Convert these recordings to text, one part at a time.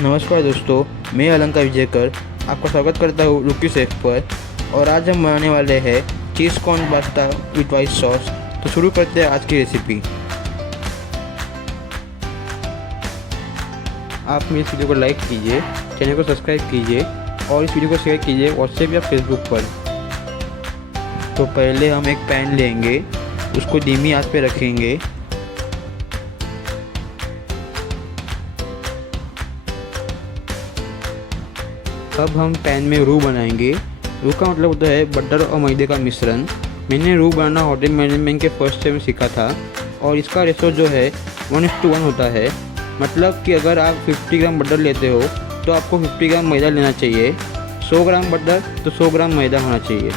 नमस्कार दोस्तों, मैं अलंकार विजयकर आपका स्वागत करता हूँ रुकी शेफ पर। और आज हम बनाने वाले हैं cheese corn pasta with white sauce. तो शुरू करते हैं आज की रेसिपी। आप मेरे इस वीडियो को लाइक कीजिए, चैनल को सब्सक्राइब कीजिए और इस वीडियो को शेयर कीजिए व्हाट्सएप या फेसबुक पर। तो पहले हम एक पैन लेंगे, उसको धीमी आंच पे रखेंगे। अब हम पैन में रू बनाएंगे। रू का मतलब होता है बटर और मैदे का मिश्रण। मैंने रू बनाना होटल मैनेजमेंट के फर्स्ट से में सीखा था और इसका रेशो जो है 1:1 होता है। मतलब कि अगर आप 50 ग्राम बटर लेते हो तो आपको 50 ग्राम मैदा लेना चाहिए। 100 ग्राम बटर तो 100 ग्राम मैदा होना चाहिए।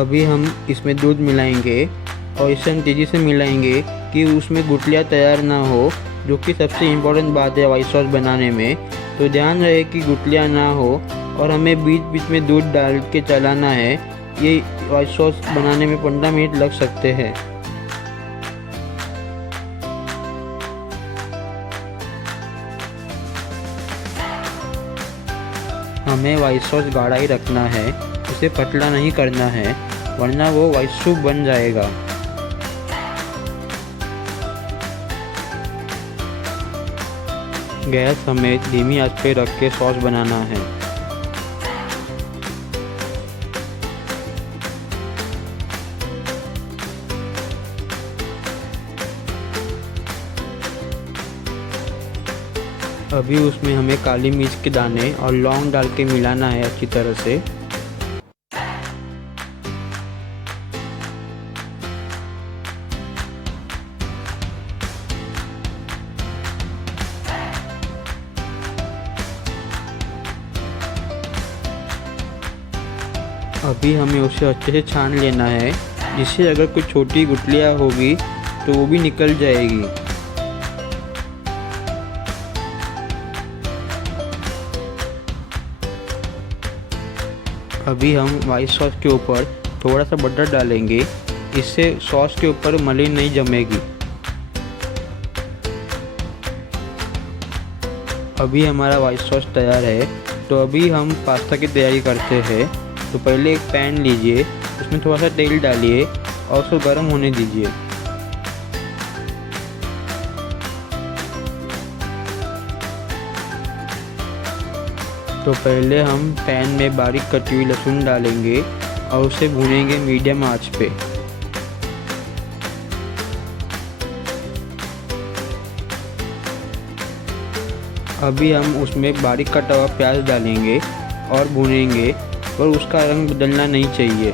अभी हम इसमें दूध मिलाएंगे और इसे हम तेज़ी से मिलाएंगे कि उसमें गुठलियाँ तैयार ना हो, जो कि सबसे इम्पोर्टेंट बात है वाइट सॉस बनाने में। तो ध्यान रहे कि गुठलियाँ ना हो और हमें बीच बीच में दूध डाल के चलाना है। ये वाइट सॉस बनाने में 15 मिनट लग सकते हैं। हमें वाइट सॉस गाढ़ा ही रखना है, उसे पतला नहीं करना है, वरना वो वाइट सूप बन जाएगा। गैस हमें धीमी आंच पे रख के सॉस बनाना है। अभी उसमें हमें काली मिर्च के दाने और लौंग डाल के मिलाना है अच्छी तरह से। अभी हमें उसे अच्छे से छान लेना है, जिससे अगर कोई छोटी गुठलियाँ होगी तो वो भी निकल जाएगी। अभी हम वाइट सॉस के ऊपर थोड़ा सा बटर डालेंगे, इससे सॉस के ऊपर मलाई नहीं जमेगी। अभी हमारा वाइट सॉस तैयार है। तो अभी हम पास्ता की तैयारी करते हैं। तो पहले एक पैन लीजिए, उसमें थोड़ा सा तेल डालिए और उसको गर्म होने दीजिए। तो पहले हम पैन में बारीक कटी हुई लहसुन डालेंगे और उसे भूनेंगे मीडियम आंच पे। अभी हम उसमें बारीक कटा हुआ प्याज डालेंगे और भूनेंगे, पर उसका रंग बदलना नहीं चाहिए।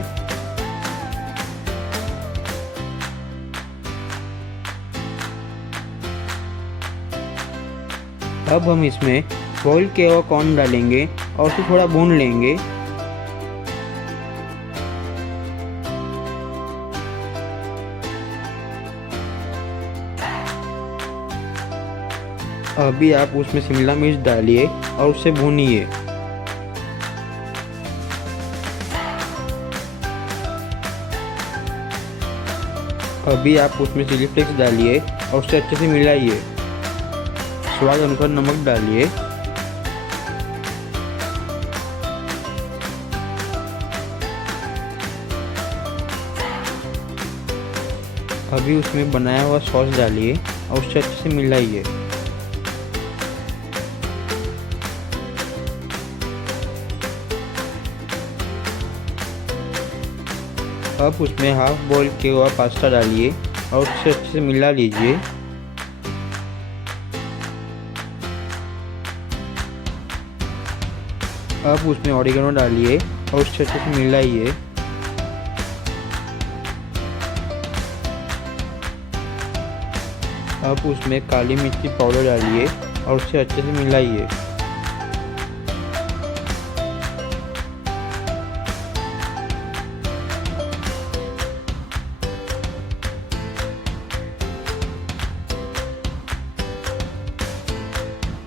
अब हम इसमें बॉईल किया हुआ कॉर्न डालेंगे और उसे थोड़ा भून लेंगे। अभी आप उसमें शिमला मिर्च डालिए और उसे भूनिए। अभी आप उसमें चिली फ्लेक्स डालिए और उसे अच्छे से मिलाइए। स्वाद अनुसार नमक डालिए। अभी उसमें बनाया हुआ सॉस डालिए और उसे अच्छे से मिलाइए। अब उसमें हाफ बॉईल किया हुआ पास्ता डालिए और उसे अच्छे से मिला लीजिए। अब उसमें ऑरिगेनो डालिए और उसे अच्छे से मिलाइए। अब उसमें काली मिर्च की पाउडर डालिए और उसे अच्छे से मिलाइए।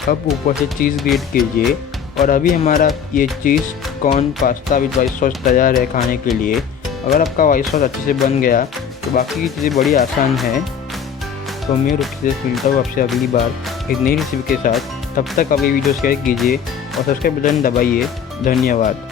अब ऊपर से चीज़ ग्रेट कीजिए और अभी हमारा ये cheese corn pasta with white sauce तैयार है खाने के लिए। अगर आपका वाइट सॉस अच्छे से बन गया तो बाकी की चीज़ें बड़ी आसान है। तो मैं रुचि से मिलता हूँ आपसे अगली बार एक नई रेसिपी के साथ। तब तक आप ये वीडियो शेयर कीजिए और सब्सक्राइब बटन दबाइए। धन्यवाद।